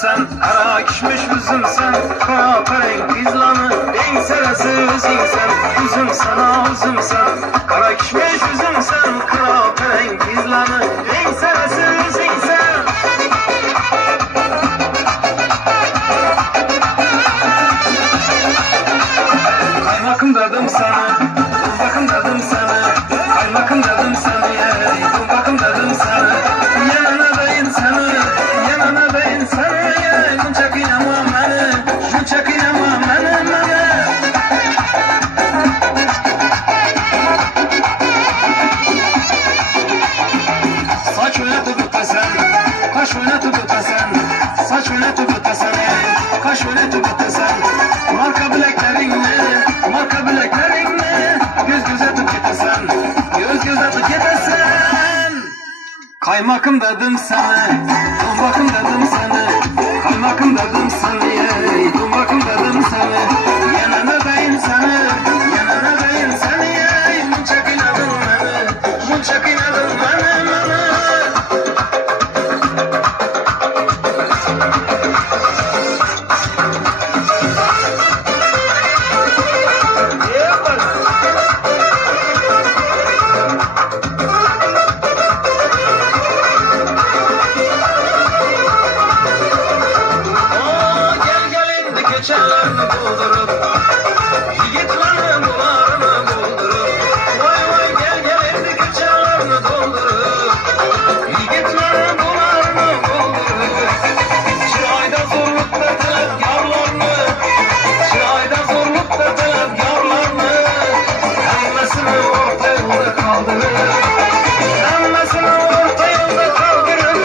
sen, kara kişmiş üzümsen, kara perenk izlanı, en serası üzümsen, üzüm sana üzümsen, kara kişmiş üzümsen, kara perenk izlanı, en serası üzümsen. Kaymakım dedim sana, bakım dedim sana, kaymakım dedim sana, bakım dedim sana, yanına değil sana, yanına değil sana, munçak inanma bana, munçak inanma bana. Saç oynatıp ötesen, kaş oynatıp ötesen, saç oynatıp ötesen, kaş oynatıp ötesen, marka bileklerinle, marka bileklerinle, göz göz atıp gitesen, göz göz atıp gitesen. Kaymakım dedim sana, dumbakım dedim sana, kaymakım dedim sana, dumbakım dedim sana, yanına değil sana, yanına değil sana, munçak inadın bana, munçak inadın bana. Keçelerini doldurup, yigitlerin bularını doldurup, vay vay gel gel indi keçelerini doldurup, yigitlerin bularını doldurup, çırayda zorluk da talep yarlarını, çırayda zorluk da talep yarlarını, emmesini orta yolda kaldırır, emmesini orta yolda kaldırır,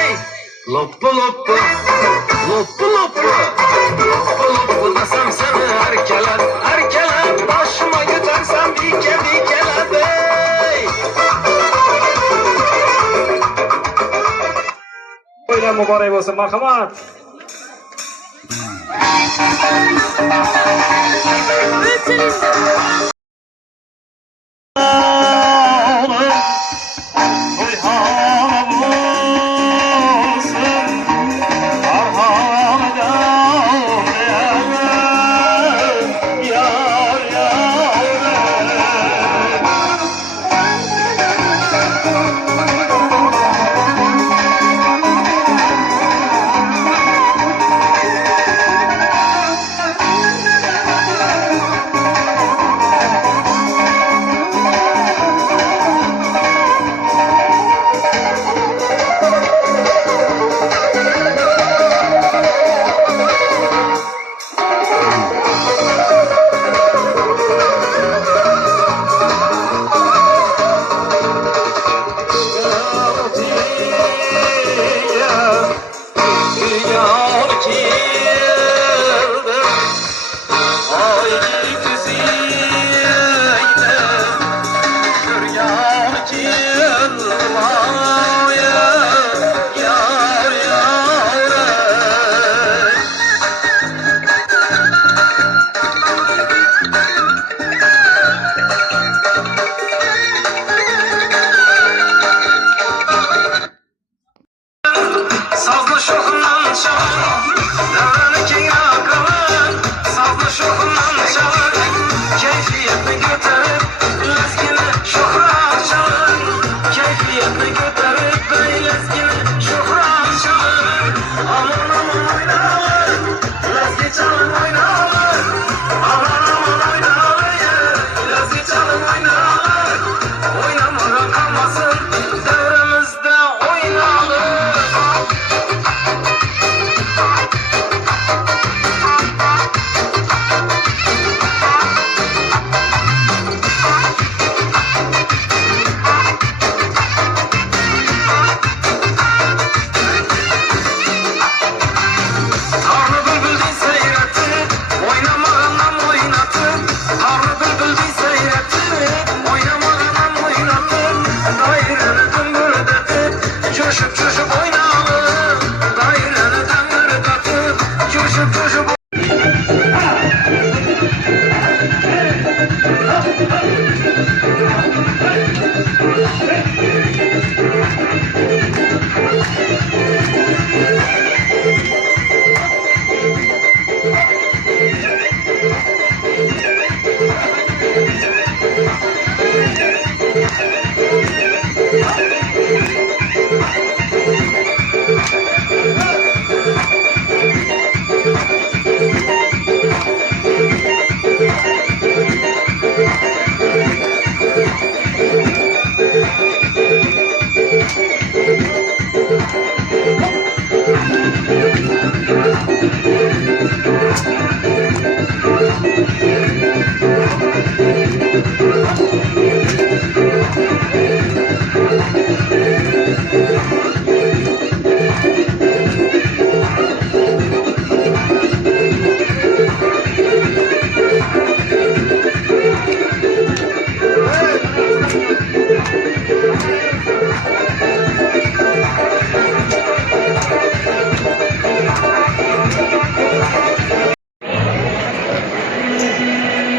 ey! Loppu loppu, loppu loppu. Desem seni erkeler, erkeler, başıma götürsem dike dikeler bey. Öyle mübarek olsun, merhamet. Sazlı şokundan çalar, devreni ki yakalır, sazlı şokundan çalar, keyfiyetini götürüp, lezgini şokran çalar, keyfiyetini götürüp, lezgini şokran çalar, aman aman oynalır, lezgi çalın oynalır, aman aman oynalır, lezgi çalın oynalır, oynamadan kalmasın, devremizde oynalır.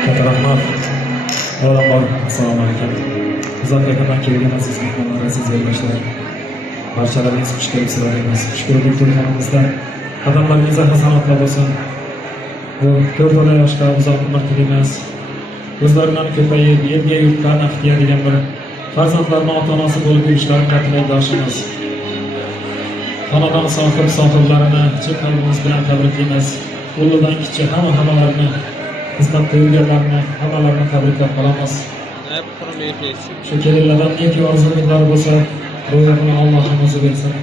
Katta rahmat. Avvalambor assalomu alaykum. Uzoq yaqindan kelgan aziz mehmonlar, aziz yo'ldoshlar. Barchalaringiz xush kelibsizlar. Xush ko'rdik to'yxonamizda. Qadamlaringizda hasanotlar bo'lsin. Bu to'rt ola yoshga uzoq umr tilaymiz. O'zlaridan ko'payib, elga yurtlarni ixtiyadigan bir farzandlarni ota-onasi bo'lib yurishlarini tilakdoshimiz. Xonadon sohiblarini chin qalbimiz bilan tabriklaymiz. Ulug'dan kichik hammalarni, xizmatda yurganlarni hammalarini tabriklab qolamiz. Shu kelinlardan neki orzu-umidlar bo'lsa, ro'yobini Allohning o'zi bersin.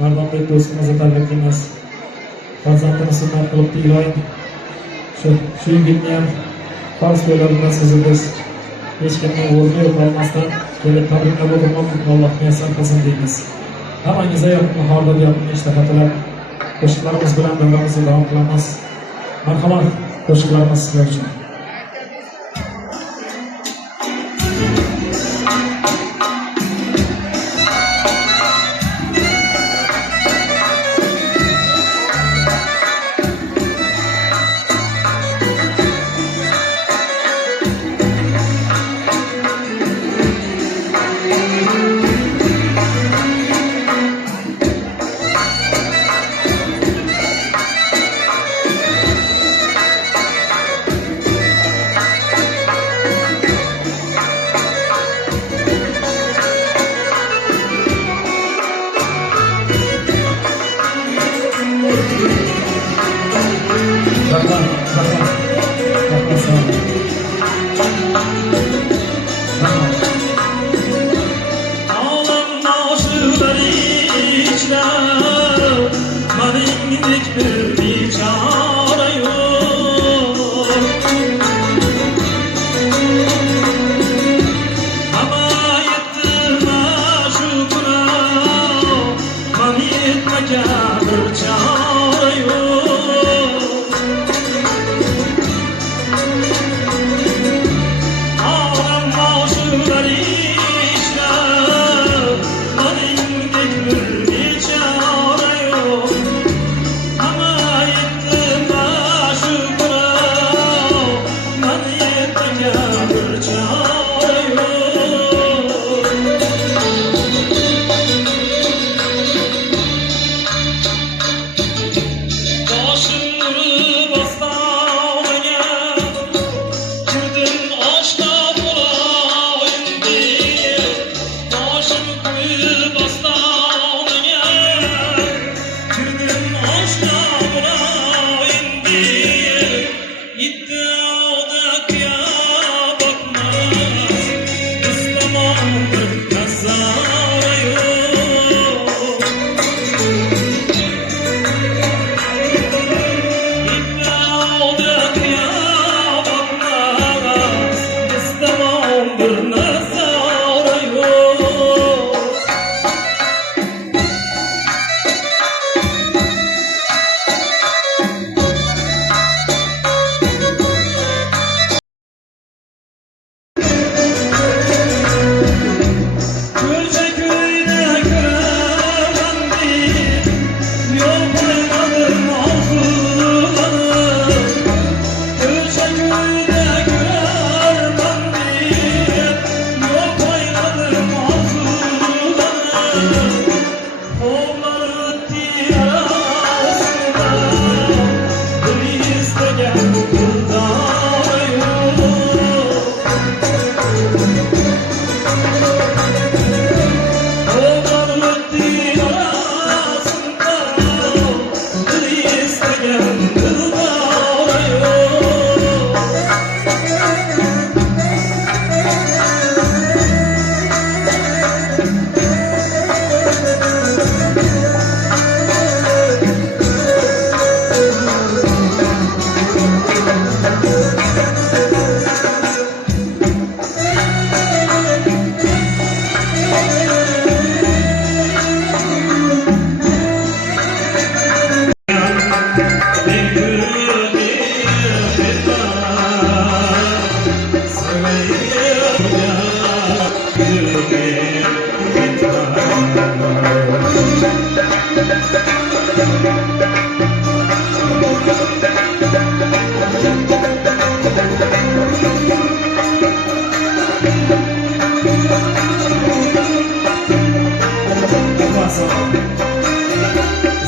Mardonbek do'stimizni tabriklaymiz. Farzandini sunnat qilibdi iloyim. Shu yigitni ham farz to'ylarida sizni biz hech kimning o'rni yo'q olmasdan kelib tabriklab o'tirmoq Alloh muyassar qilsin deymiz. Hammangizga yoqimli horda yoqimli ishtahatilab qo'shiqlarimiz bilan davramizni davom qilamiz. Marhamat, qo'shiqlarimiz sizlar uchun.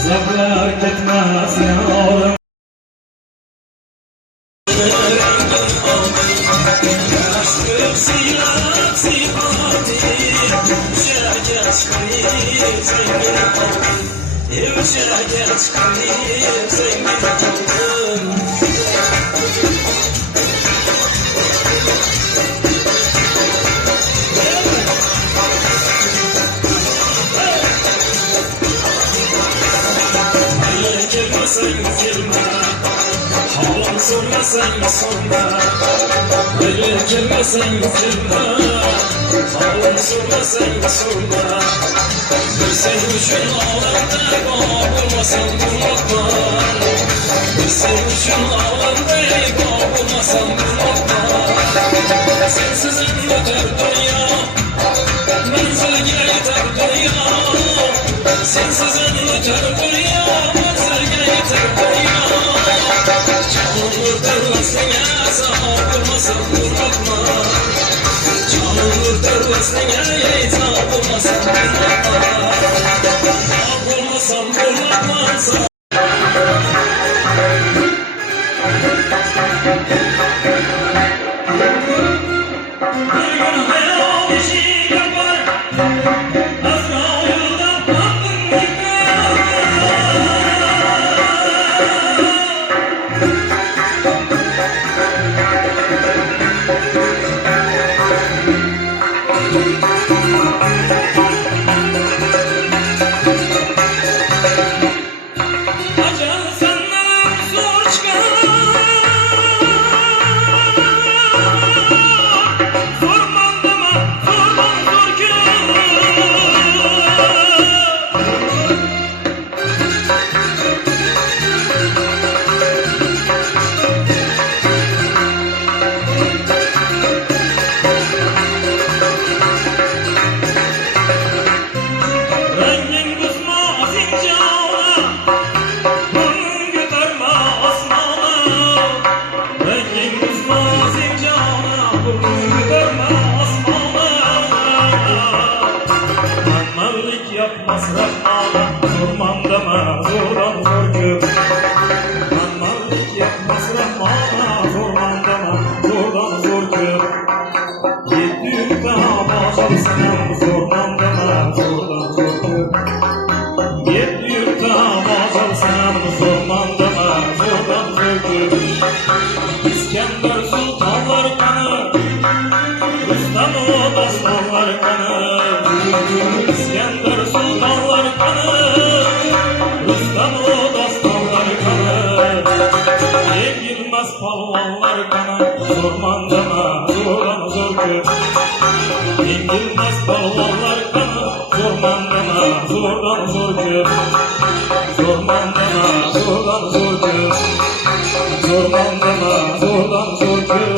Zavlar ketmesin oğlum. Sormasan sorma, öyle gelmesen gelme. Havan sormasan sorma, bir sen için ağlamda kavulmasan bulmaktan. Bir sen için ağlamda kavulmasan bulmaktan. Sensiz öter dünya, menzilge yeter dünya. Sensiz öter dünya, menzilge yeter dünya. Vurturmasına sahip olmasan vurmakma. Canım vurturmasına sahip olmasan vurmakma. Sahip olmasan vurmakma. Bir gün hayal bir şey yapar. Azra yolda baktım yıkar. Masraf ağla, zorman deme, zordan zor gör. Manmallik yap, masraf ağla, zorman deme, zordan zor gör. Yedi daha başarısın, zorman deme, zordan zor gör. Yedi daha başarısın, zorman deme, zordan zor gör. İskender sultanlar kanı, Rüstem-o dasmanlar kanı. İskender sultanlar kanı, Rüstem-o dasmanlar kanı. Yenilmez palvanlar kanı, zorman deme, zordan zor gör. Yenilmez palvanlar kanı, zorman deme, zordan zor gör. Zorman deme, zordan zor gör. Zorman deme, zordan zor gör.